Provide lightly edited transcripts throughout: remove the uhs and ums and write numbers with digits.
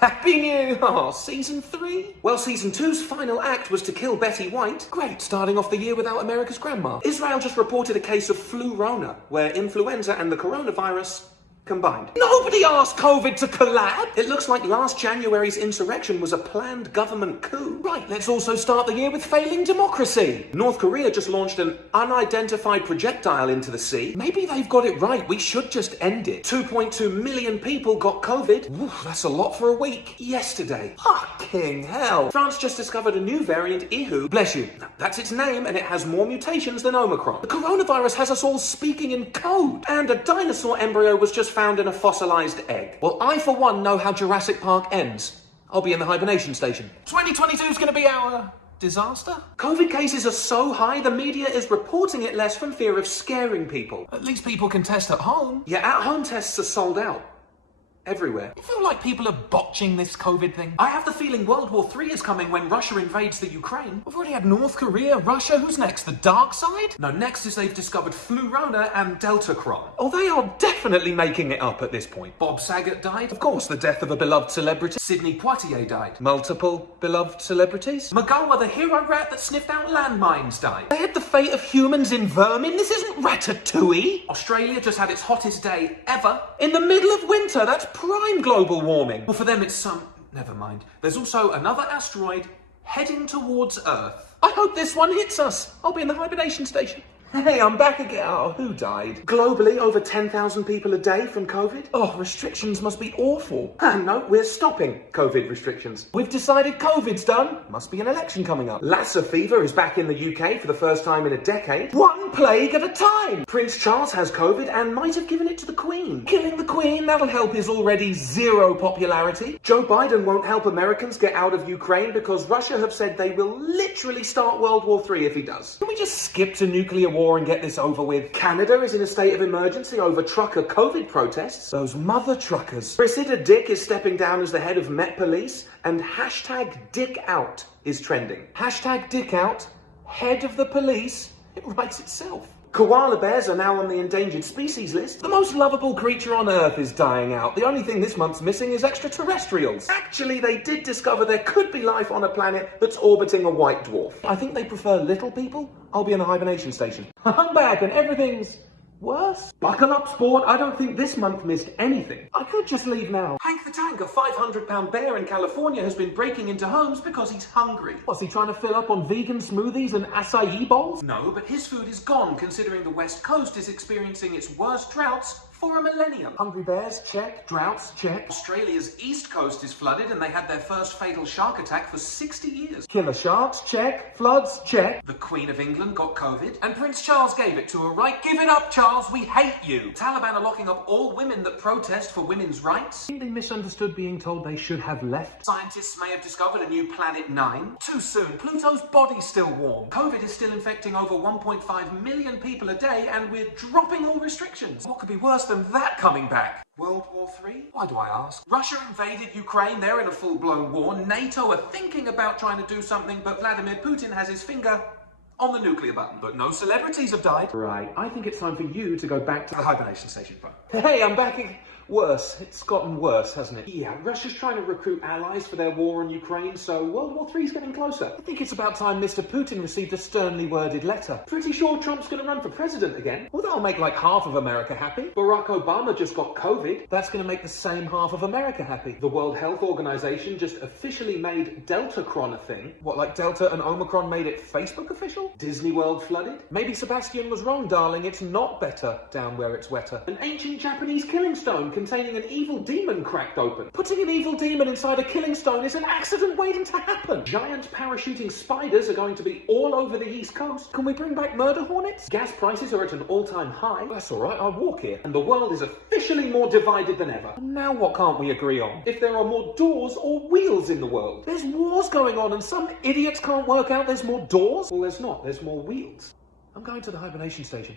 Happy New Season 3? Well, Season 2's final act was to kill Betty White. Great, starting off the year without America's grandma. Israel just reported a case of flu-rona, where influenza and the coronavirus combined. Nobody asked COVID to collab! It looks like last January's insurrection was a planned government coup. Right, let's also start the year with failing democracy. North Korea just launched an unidentified projectile into the sea. Maybe they've got it right, we should just end it. 2.2 million people got COVID. Oof, that's a lot for a week. Yesterday. Fucking hell. France just discovered a new variant, Ihu. Bless you. That's its name, and it has more mutations than Omicron. The coronavirus has us all speaking in code. And a dinosaur embryo was just found in a fossilized egg. Well, I for one know how Jurassic Park ends. I'll be in the hibernation station. 2022 is going to be our disaster. COVID cases are so high, the media is reporting it less from fear of scaring people. At least people can test at home. Yeah, at-home tests are sold out. Everywhere. I feel like people are botching this COVID thing. I have the feeling World War III is coming when Russia invades the Ukraine. We've already had North Korea, Russia. Who's next? The dark side? No, next is they've discovered flu-rona and Deltacron. Oh, they are definitely making it up at this point. Bob Saget died. Of course, the death of a beloved celebrity. Sidney Poitier died. Multiple beloved celebrities. Magawa, the hero rat that sniffed out landmines, died. They had the fate of humans in vermin. This isn't Ratatouille. Australia just had its hottest day ever. In the middle of winter. That's prime global warming. Well, for them it's some... Never mind. There's also another asteroid heading towards Earth. I hope this one hits us. I'll be in the hibernation station. Hey, I'm back again. Oh, who died? Globally, over 10,000 people a day from COVID. Oh, restrictions must be awful. No, we're stopping COVID restrictions. We've decided COVID's done. Must be an election coming up. Lassa fever is back in the UK for the first time in a decade. One plague at a time. Prince Charles has COVID and might have given it to the Queen. Killing the Queen, that'll help his already zero popularity. Joe Biden won't help Americans get out of Ukraine because Russia have said they will literally start World War III if he does. Can we just skip to nuclear war and get this over with? Canada is in a state of emergency over trucker COVID protests. Those mother truckers. Cressida Dick is stepping down as the head of Met Police, and hashtag Dick Out is trending. Hashtag Dick Out, head of the police. It writes itself. Koala bears are now on the endangered species list. The most lovable creature on Earth is dying out. The only thing this month's missing is extraterrestrials. Actually, they did discover there could be life on a planet that's orbiting a white dwarf. I think they prefer little people. I'll be in the hibernation station. I'm back and everything's worse. Buckle up, sport. I don't think this month missed anything. I could just leave now. Hank the Tank, a 500-pound bear in California, has been breaking into homes because he's hungry. What's he trying to fill up on vegan smoothies and acai bowls? No, but his food is gone considering the West Coast is experiencing its worst droughts for a millennium. Hungry bears, check. Droughts, check. Australia's east coast is flooded and they had their first fatal shark attack for 60 years. Killer sharks, check. Floods, check. The Queen of England got COVID and Prince Charles gave it to her, right? Give it up, Charles, we hate you. Taliban are locking up all women that protest for women's rights. I think they misunderstood being told they should have left. Scientists may have discovered a new planet 9. Too soon. Pluto's body's still warm. COVID is still infecting over 1.5 million people a day and we're dropping all restrictions. What could be worse than that coming back? World War III? Why do I ask? Russia invaded Ukraine, they're in a full-blown war. NATO are thinking about trying to do something, but Vladimir Putin has his finger on the nuclear button. But no celebrities have died. Right, I think it's time for you to go back to the hibernation station. Hey, I'm back again. Worse. It's gotten worse, hasn't it? Yeah, Russia's trying to recruit allies for their war on Ukraine, so World War III's getting closer. I think it's about time Mr. Putin received a sternly worded letter. Pretty sure Trump's gonna run for president again. Well, that'll make like half of America happy. Barack Obama just got COVID. That's gonna make the same half of America happy. The World Health Organization just officially made Deltacron a thing. What, like Delta and Omicron made it Facebook official? Disney World flooded? Maybe Sebastian was wrong, darling. It's not better down where it's wetter. An ancient Japanese killing stone containing an evil demon cracked open. Putting an evil demon inside a killing stone is an accident waiting to happen. Giant parachuting spiders are going to be all over the East Coast. Can we bring back murder hornets? Gas prices are at an all-time high. That's alright, I'll walk here. And the world is officially more divided than ever. Now what can't we agree on? If there are more doors or wheels in the world. There's wars going on and some idiots can't work out there's more doors? Well, there's not. There's more wheels. I'm going to the hibernation station.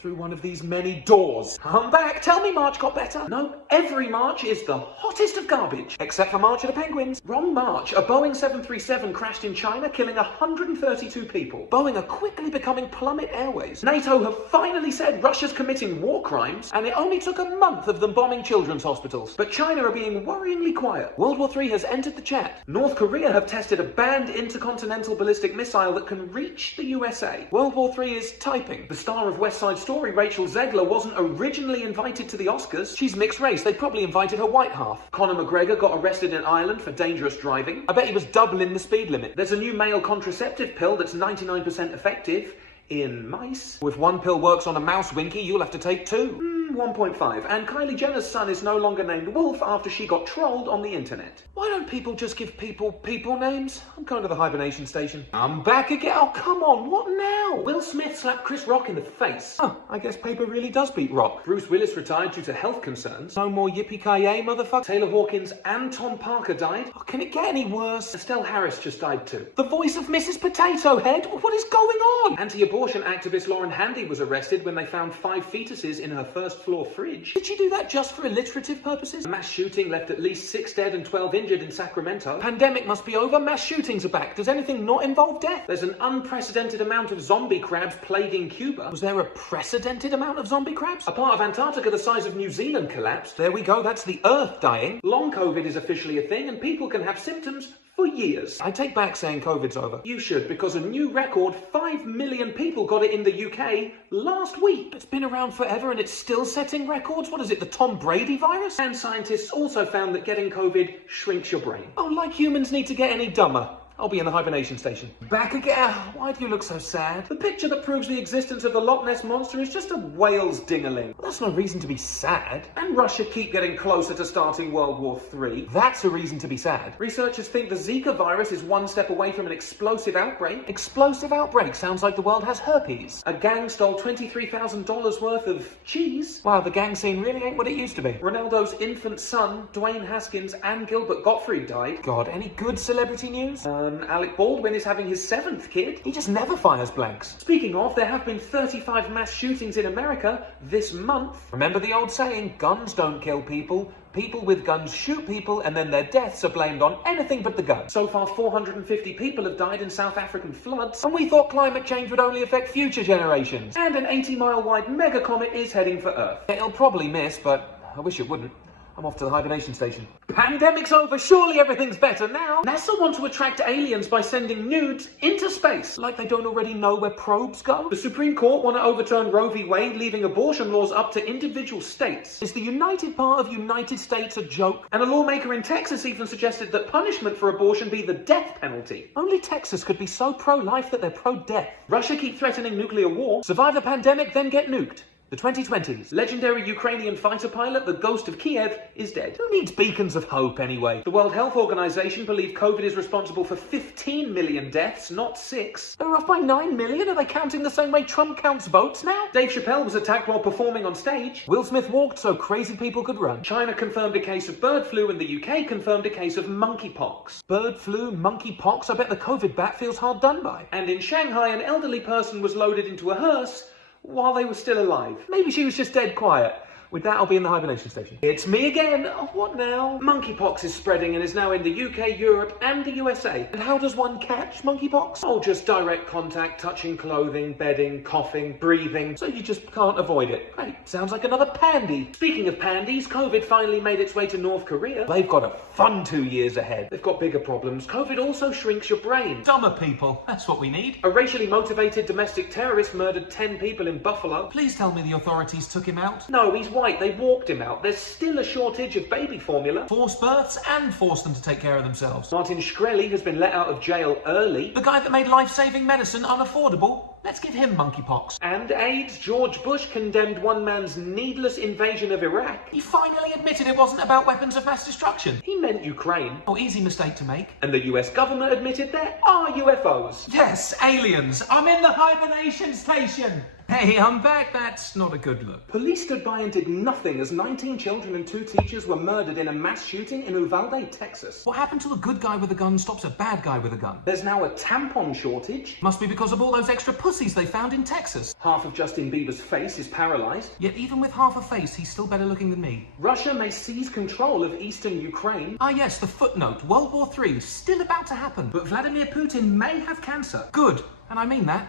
through one of these many doors. I'm back. Tell me March got better. No, every March is the hottest of garbage. Except for March of the Penguins. Wrong March. A Boeing 737 crashed in China, killing 132 people. Boeing are quickly becoming Plummet Airways. NATO have finally said Russia's committing war crimes, and it only took a month of them bombing children's hospitals. But China are being worryingly quiet. World War III has entered the chat. North Korea have tested a banned intercontinental ballistic missile that can reach the USA. World War III is typing. The star of West Side Story, Rachel Zegler, wasn't originally invited to the Oscars. She's mixed race. They probably invited her white half. Conor McGregor got arrested in Ireland for dangerous driving. I bet he was doubling the speed limit. There's a new male contraceptive pill that's 99% effective in mice. If one pill works on a mouse, Winky, you'll have to take two. 1.5. And Kylie Jenner's son is no longer named Wolf after she got trolled on the internet. Why don't people just give people names? I'm going to the hibernation station. I'm back again. Oh, come on. What now? Will Smith slapped Chris Rock in the face. Huh, I guess paper really does beat rock. Bruce Willis retired due to health concerns. No more yippee-ki-yay, motherfucker. Taylor Hawkins and Tom Parker died. Oh, can it get any worse? Estelle Harris just died too. The voice of Mrs. Potato Head? What is going on? Anti-abortion activist Lauren Handy was arrested when they found 5 fetuses in her first floor fridge. Did she do that just for alliterative purposes? A mass shooting left at least 6 dead and 12 injured in Sacramento. Pandemic must be over. Mass shootings are back. Does anything not involve death? There's an unprecedented amount of zombie crabs plaguing Cuba. Was there a precedented amount of zombie crabs? A part of Antarctica the size of New Zealand collapsed. There we go. That's the Earth dying. Long COVID is officially a thing, and people can have symptoms for years. I take back saying COVID's over. You should, because a new record, 5 million people got it in the UK last week. It's been around forever and it's still setting records. What is it, the Tom Brady virus? And scientists also found that getting COVID shrinks your brain. Oh, like humans need to get any dumber. I'll be in the hibernation station. Back again. Why do you look so sad? The picture that proves the existence of the Loch Ness Monster is just a whale's dingaling. Well, that's no reason to be sad. And Russia keep getting closer to starting World War III. That's a reason to be sad. Researchers think the Zika virus is 1 step away from an explosive outbreak. Explosive outbreak sounds like the world has herpes. A gang stole $23,000 worth of cheese. Wow, the gang scene really ain't what it used to be. Ronaldo's infant son, Dwayne Haskins, and Gilbert Gottfried died. God, any good celebrity news? Alec Baldwin is having his 7th kid. He just never fires blanks. Speaking of, there have been 35 mass shootings in America this month. Remember the old saying, guns don't kill people. People with guns shoot people, and then their deaths are blamed on anything but the gun. So far, 450 people have died in South African floods, and we thought climate change would only affect future generations. And an 80-mile wide mega comet is heading for Earth. It'll probably miss, but I wish it wouldn't. I'm off to the hibernation station. Pandemic's over, surely everything's better now. NASA want to attract aliens by sending nudes into space. Like they don't already know where probes go. The Supreme Court want to overturn Roe v. Wade, leaving abortion laws up to individual states. Is the united part of United States a joke? And a lawmaker in Texas even suggested that punishment for abortion be the death penalty. Only Texas could be so pro-life that they're pro-death. Russia keep threatening nuclear war. Survive the pandemic, then get nuked. The 2020s. Legendary Ukrainian fighter pilot, the Ghost of Kiev, is dead. Who needs beacons of hope anyway? The World Health Organization believe COVID is responsible for 15 million deaths, not 6. They're off by 9 million? Are they counting the same way Trump counts votes now? Dave Chappelle was attacked while performing on stage. Will Smith walked so crazy people could run. China confirmed a case of bird flu and the UK confirmed a case of monkeypox. Bird flu, monkeypox? I bet the COVID bat feels hard done by. And in Shanghai, an elderly person was loaded into a hearse while they were still alive. Maybe she was just dead quiet. With that, I'll be in the hibernation station. It's me again. Oh, what now? Monkeypox is spreading and is now in the UK, Europe, and the USA. And how does one catch monkeypox? Oh, just direct contact, touching clothing, bedding, coughing, breathing. So you just can't avoid it. Great. Sounds like another pandy. Speaking of pandies, COVID finally made its way to North Korea. They've got a fun 2 years ahead. They've got bigger problems. COVID also shrinks your brain. Dumber people. That's what we need. A racially motivated domestic terrorist murdered 10 people in Buffalo. Please tell me the authorities took him out. No, he's white. They walked him out. There's still a shortage of baby formula. Force births and force them to take care of themselves. Martin Shkreli has been let out of jail early. The guy that made life-saving medicine unaffordable. Let's give him monkeypox. And AIDS. George Bush condemned one man's needless invasion of Iraq. He finally admitted it wasn't about weapons of mass destruction. He meant Ukraine. Oh, easy mistake to make. And the US government admitted there are UFOs. Yes, aliens. I'm in the hibernation station. Hey, I'm back. That's not a good look. Police stood by and did nothing as 19 children and 2 teachers were murdered in a mass shooting in Uvalde, Texas. What happened to a good guy with a gun stops a bad guy with a gun? There's now a tampon shortage. Must be because of all those extra pussies they found in Texas. Half of Justin Bieber's face is paralyzed. Yet even with half a face, he's still better looking than me. Russia may seize control of eastern Ukraine. Ah yes, the footnote. World War III, still about to happen. But Vladimir Putin may have cancer. Good. And I mean that.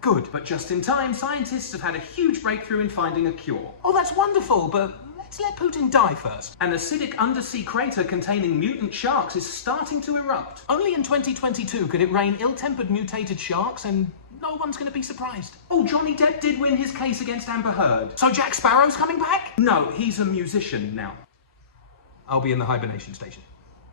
Good. But just in time, scientists have had a huge breakthrough in finding a cure. Oh, that's wonderful, but let's let Putin die first. An acidic undersea crater containing mutant sharks is starting to erupt. Only in 2022 could it rain ill-tempered mutated sharks, and no one's going to be surprised. Oh, Johnny Depp did win his case against Amber Heard. So Jack Sparrow's coming back? No, he's a musician now. I'll be in the hibernation station.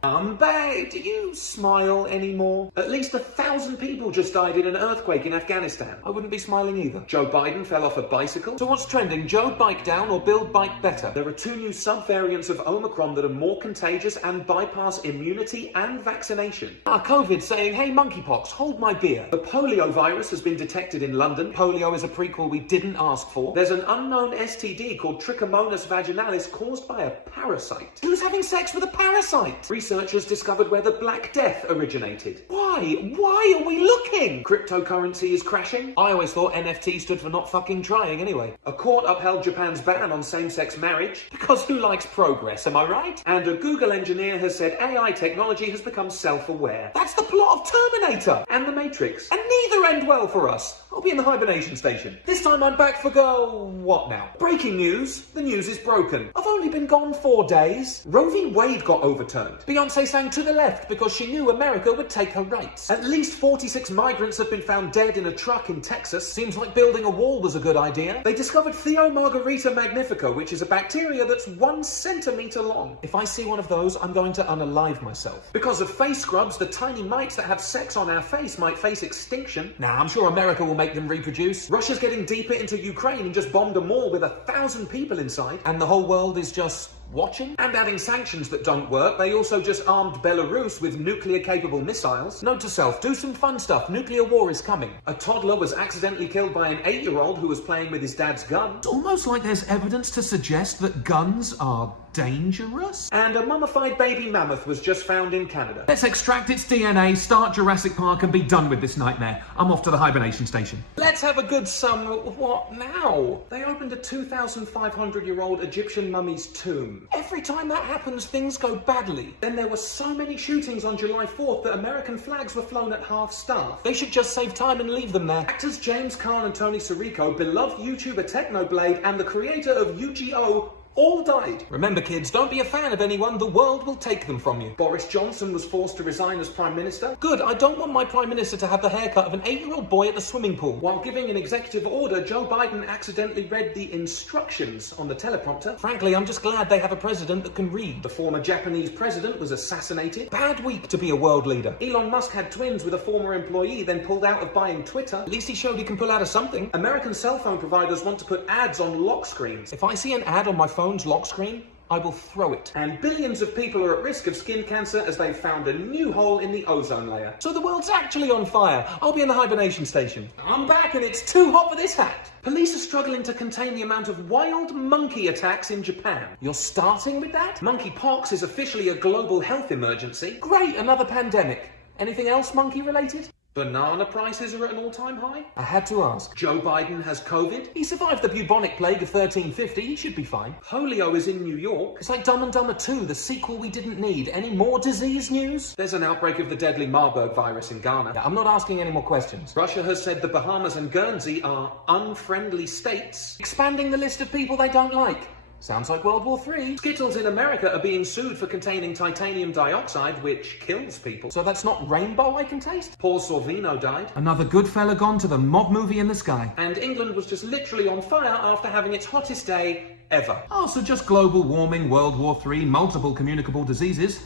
I'm back. Do you smile anymore? At least 1,000 people just died in an earthquake in Afghanistan. I wouldn't be smiling either. Joe Biden fell off a bicycle. So what's trending? Joe bike down or Bill bike better? There are 2 new subvariants of Omicron that are more contagious and bypass immunity and vaccination. COVID saying, hey monkeypox, hold my beer. The polio virus has been detected in London. Polio is a prequel we didn't ask for. There's an unknown STD called Trichomonas vaginalis caused by a parasite. Who's having sex with a parasite? Researchers discovered where the Black Death originated. Why? Why are we looking? Cryptocurrency is crashing. I always thought NFT stood for not fucking trying anyway. A court upheld Japan's ban on same-sex marriage. Because who likes progress, am I right? And a Google engineer has said AI technology has become self-aware. That's the plot of Terminator! And The Matrix. And neither end well for us. I'll be in the hibernation station. This time I'm back for what now? Breaking news. The news is broken. I've only been gone 4 days. Roe v. Wade got overturned. Beyonce sang to the left because she knew America would take her rights. At least 46 migrants have been found dead in a truck in Texas. Seems like building a wall was a good idea. They discovered Theomargarita magnifica, which is a bacteria that's 1 centimetre long. If I see one of those, I'm going to unalive myself. Because of face scrubs, the tiny mites that have sex on our face might face extinction. Nah, I'm sure America will make them reproduce. Russia's getting deeper into Ukraine and just bombed a mall with 1,000 people inside. And the whole world is just watching? And adding sanctions that don't work, they also just armed Belarus with nuclear-capable missiles. Note to self, do some fun stuff. Nuclear war is coming. A toddler was accidentally killed by an 8-year-old who was playing with his dad's gun. It's almost like there's evidence to suggest that guns are dangerous. And a mummified baby mammoth was just found in Canada. Let's extract its DNA, start Jurassic Park, and be done with this nightmare. I'm off to the hibernation station. Let's have a good what now? They opened a 2,500-year-old Egyptian mummy's tomb. Every time that happens, things go badly. Then there were so many shootings on July 4th that American flags were flown at half-staff. They should just save time and leave them there. Actors James Caan and Tony Sirico, beloved YouTuber Technoblade, and the creator of Yu-Gi-Oh! All died. Remember kids, don't be a fan of anyone, the world will take them from you. Boris Johnson was forced to resign as Prime Minister. Good, I don't want my Prime Minister to have the haircut of an 8-year-old boy at the swimming pool. While giving an executive order, Joe Biden accidentally read the instructions on the teleprompter. Frankly, I'm just glad they have a president that can read. The former Japanese president was assassinated. Bad week to be a world leader. Elon Musk had twins with a former employee, then pulled out of buying Twitter. At least he showed he can pull out of something. American cell phone providers want to put ads on lock screens. If I see an ad on my phone's lock screen, I will throw it. And billions of people are at risk of skin cancer as they've found a new hole in the ozone layer. So the world's actually on fire. I'll be in the hibernation station. I'm back and it's too hot for this hat. Police are struggling to contain the amount of wild monkey attacks in Japan. You're starting with that? Monkeypox is officially a global health emergency. Great, another pandemic. Anything else monkey related? Banana prices are at an all-time high. I had to ask. Joe Biden has COVID. He survived the bubonic plague of 1350. He should be fine. Polio is in New York. It's like Dumb and Dumber 2, the sequel we didn't need. Any more disease news? There's an outbreak of the deadly Marburg virus in Ghana. Yeah, I'm not asking any more questions. Russia has said the Bahamas and Guernsey are unfriendly states. Expanding the list of people they don't like. Sounds like World War III. Skittles in America are being sued for containing titanium dioxide, which kills people. So that's not rainbow I can taste? Paul Sorvino died. Another good fella gone to the mob movie in the sky. And England was just literally on fire after having its hottest day ever. Oh, so just global warming, World War III, multiple communicable diseases.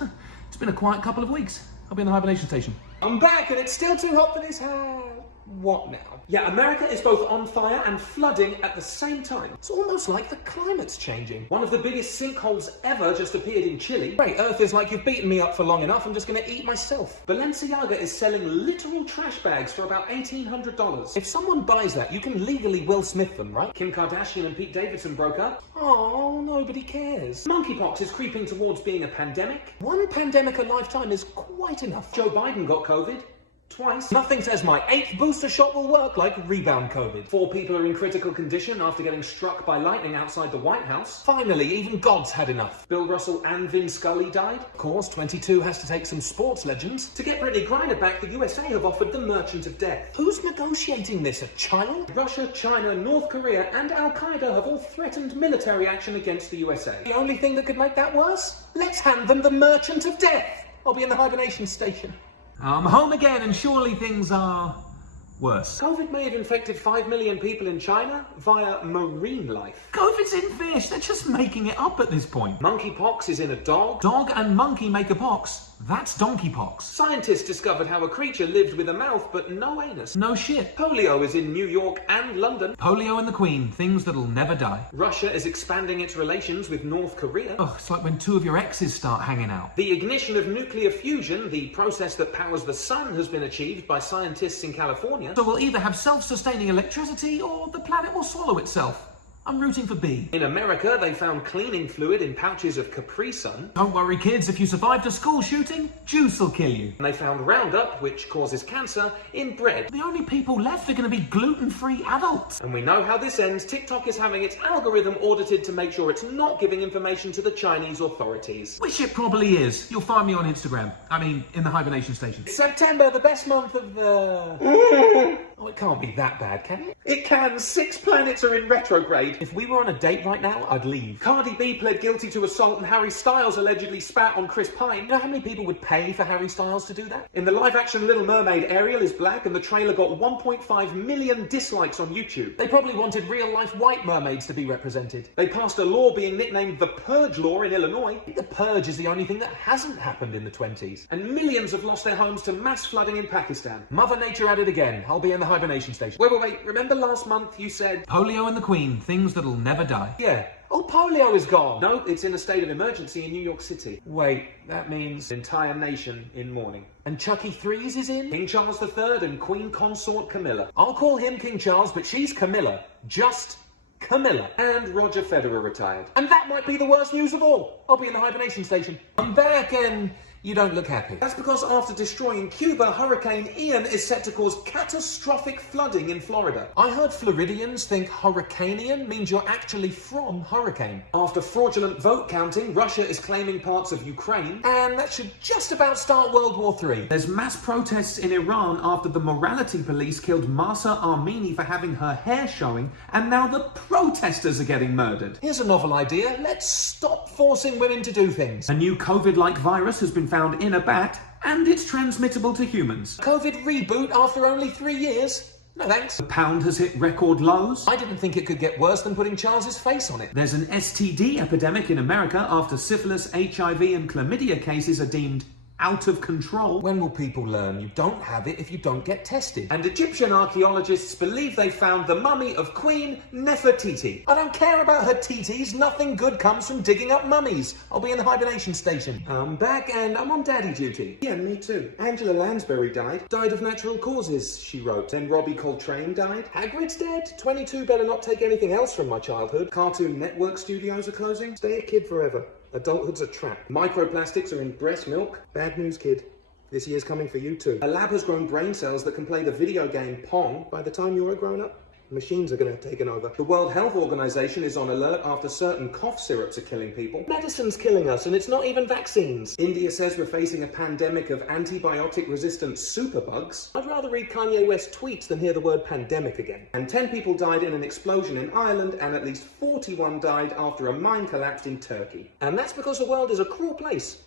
It's been a quiet couple of weeks. I'll be in the hibernation station. I'm back and it's still too hot for this hat. What now? Yeah, America is both on fire and flooding at the same time. It's almost like the climate's changing. One of the biggest sinkholes ever just appeared in Chile. Great, Earth is like, you've beaten me up for long enough, I'm just gonna eat myself. Balenciaga is selling literal trash bags for about $1,800. If someone buys that, you can legally Will Smith them, right? Kim Kardashian and Pete Davidson broke up. Oh, nobody cares. Monkeypox is creeping towards being a pandemic. One pandemic a lifetime is quite enough. Joe Biden got COVID. Twice. Nothing says my 8th booster shot will work like rebound COVID. 4 people are in critical condition after getting struck by lightning outside the White House. Finally, even God's had enough. Bill Russell and Vin Scully died. Of course, 22 has to take some sports legends. To get Brittany Griner back, the USA have offered the Merchant of Death. Who's negotiating this, a child? Russia, China, North Korea and Al-Qaeda have all threatened military action against the USA. The only thing that could make that worse? Let's hand them the Merchant of Death. I'll be in the hibernation station. I'm home again, and surely things are worse. COVID may have infected 5 million people in China via marine life. COVID's in fish. They're just making it up at this point. Monkeypox is in a dog. Dog and monkey make a pox. That's donkeypox. Scientists discovered how a creature lived with a mouth but no anus. No shit. Polio is in New York and London. Polio and the Queen, things that'll never die. Russia is expanding its relations with North Korea. Oh, it's like when 2 of your exes start hanging out. The ignition of nuclear fusion, the process that powers the sun, has been achieved by scientists in California. So we'll either have self-sustaining electricity or the planet will swallow itself. I'm rooting for B. In America, they found cleaning fluid in pouches of Capri Sun. Don't worry, kids. If you survived a school shooting, juice will kill you. And they found Roundup, which causes cancer, in bread. The only people left are going to be gluten-free adults. And we know how this ends. TikTok is having its algorithm audited to make sure it's not giving information to the Chinese authorities. Which it probably is. You'll find me on Instagram. I mean, in the hibernation station. September, the best month of the... Oh, it can't be that bad, can it? It can. 6 planets are in retrograde. If we were on a date right now, I'd leave. Cardi B pled guilty to assault and Harry Styles allegedly spat on Chris Pine. You know how many people would pay for Harry Styles to do that? In the live-action Little Mermaid, Ariel is black and the trailer got 1.5 million dislikes on YouTube. They probably wanted real-life white mermaids to be represented. They passed a law being nicknamed the Purge Law in Illinois. The Purge is the only thing that hasn't happened in the 20s. And millions have lost their homes to mass flooding in Pakistan. Mother Nature at it again. I'll be in the hibernation station. Wait. Remember last month you said... Polio and the Queen, things that'll never die. Yeah. Oh, polio is gone. No, it's in a state of emergency in New York City. Wait, that means entire nation in mourning. And Chucky Threes is in? King Charles III and Queen Consort Camilla. I'll call him King Charles, but she's Camilla. Just Camilla. And Roger Federer retired. And that might be the worst news of all. I'll be in the hibernation station. I'm back and... You don't look happy. That's because after destroying Cuba, Hurricane Ian is set to cause catastrophic flooding in Florida. I heard Floridians think Hurricanian means you're actually from Hurricane. After fraudulent vote counting, Russia is claiming parts of Ukraine, and that should just about start World War III. There's mass protests in Iran after the morality police killed Mahsa Amini for having her hair showing, and now the protesters are getting murdered. Here's a novel idea. Let's stop forcing women to do things. A new COVID-like virus has been found in a bat, and it's transmittable to humans. COVID reboot after only 3 years? No thanks. The pound has hit record lows. I didn't think it could get worse than putting Charles's face on it. There's an STD epidemic in America after syphilis, HIV and chlamydia cases are deemed out of control. When will people learn you don't have it if you don't get tested? And Egyptian archaeologists believe they found the mummy of Queen Nefertiti. I don't care about her titis. Nothing good comes from digging up mummies. I'll be in the hibernation station. I'm back and I'm on daddy duty. Yeah, me too. Angela Lansbury died. Died of natural causes, she wrote. Then Robbie Coltrane died. Hagrid's dead. 22 better not take anything else from my childhood. Cartoon Network studios are closing. Stay a kid forever. Adulthood's a trap. Microplastics are in breast milk. Bad news, kid. This year's coming for you too. A lab has grown brain cells that can play the video game Pong. By the time you're a grown-up, machines are going to have taken over. The World Health Organization is on alert after certain cough syrups are killing people. Medicine's killing us, and it's not even vaccines. India says we're facing a pandemic of antibiotic-resistant superbugs. I'd rather read Kanye West tweets than hear the word pandemic again. And 10 people died in an explosion in Ireland, and at least 41 died after a mine collapsed in Turkey. And that's because the world is a cruel place.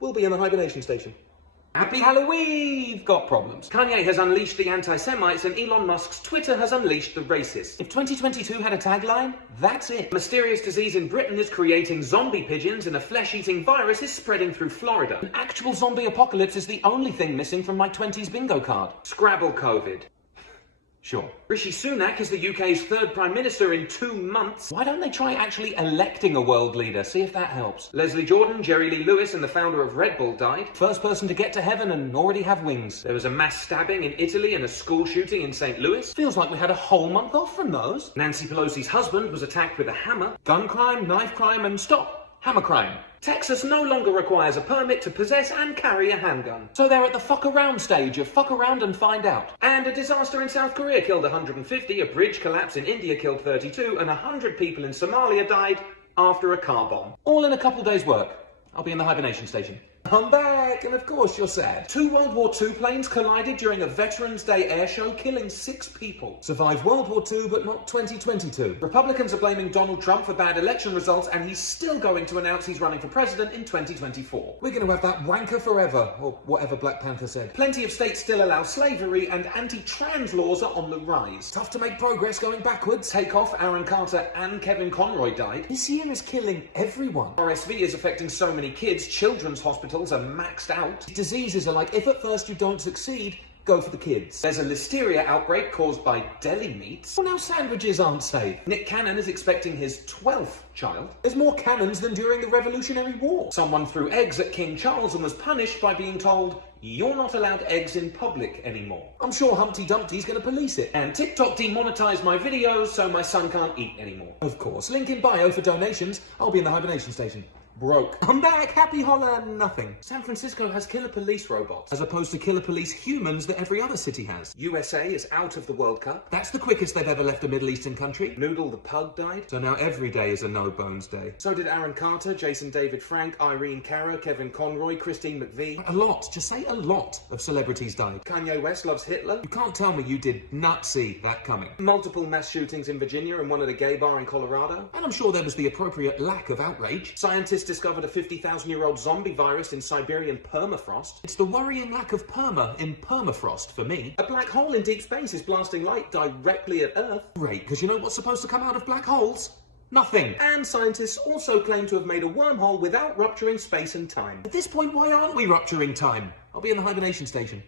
We'll be in the hibernation station. Happy Halloween! Got problems. Kanye has unleashed the anti-Semites and Elon Musk's Twitter has unleashed the racists. If 2022 had a tagline, that's it. A mysterious disease in Britain is creating zombie pigeons and a flesh-eating virus is spreading through Florida. An actual zombie apocalypse is the only thing missing from my 20s bingo card. Scrabble COVID. Sure. Rishi Sunak is the UK's third Prime Minister in 2 months. Why don't they try actually electing a world leader? See if that helps. Leslie Jordan, Jerry Lee Lewis, and the founder of Red Bull died. First person to get to heaven and already have wings. There was a mass stabbing in Italy and a school shooting in St. Louis. Feels like we had a whole month off from those. Nancy Pelosi's husband was attacked with a hammer. Gun crime, knife crime, and hammer crime. Texas no longer requires a permit to possess and carry a handgun. So they're at the fuck around stage of fuck around and find out. And a disaster in South Korea killed 150, a bridge collapse in India killed 32, and 100 people in Somalia died after a car bomb. All in a couple days' work. I'll be in the hibernation station. I'm back, and of course you're sad. 2 World War II planes collided during a Veterans Day air show, killing 6 people. Survived World War II, but not 2022. Republicans are blaming Donald Trump for bad election results, and he's still going to announce he's running for president in 2024. We're going to have that wanker forever, or whatever Black Panther said. Plenty of states still allow slavery, and anti-trans laws are on the rise. Tough to make progress going backwards. Take off, Aaron Carter and Kevin Conroy died. This year is killing everyone. RSV is affecting so many kids, children's hospitals are maxed out. Diseases are like, if at first you don't succeed, go for the kids. There's a listeria outbreak caused by deli meats. Well, now sandwiches aren't safe. Nick Cannon is expecting his 12th child. There's more cannons than during the Revolutionary War. Someone threw eggs at King Charles and was punished by being told, you're not allowed eggs in public anymore. I'm sure Humpty Dumpty's gonna police it. And TikTok demonetized my videos, so my son can't eat anymore. Of course. Link in bio for donations. I'll be in the hibernation station. Broke. I'm back, happy holler, nothing. San Francisco has killer police robots, as opposed to killer police humans that every other city has. USA is out of the World Cup. That's the quickest they've ever left a Middle Eastern country. Noodle the pug died. So now every day is a no-bones day. So did Aaron Carter, Jason David Frank, Irene Cara, Kevin Conroy, Christine McVie. A lot, just say a lot of celebrities died. Kanye West loves Hitler. You can't tell me you did not see that coming. Multiple mass shootings in Virginia and one at a gay bar in Colorado. And I'm sure there was the appropriate lack of outrage. Scientists discovered a 50,000-year-old zombie virus in Siberian permafrost. It's the worrying lack of perma in permafrost for me. A black hole in deep space is blasting light directly at Earth. Great, because you know what's supposed to come out of black holes? Nothing. And scientists also claim to have made a wormhole without rupturing space and time. At this point, why aren't we rupturing time? I'll be in the hibernation station.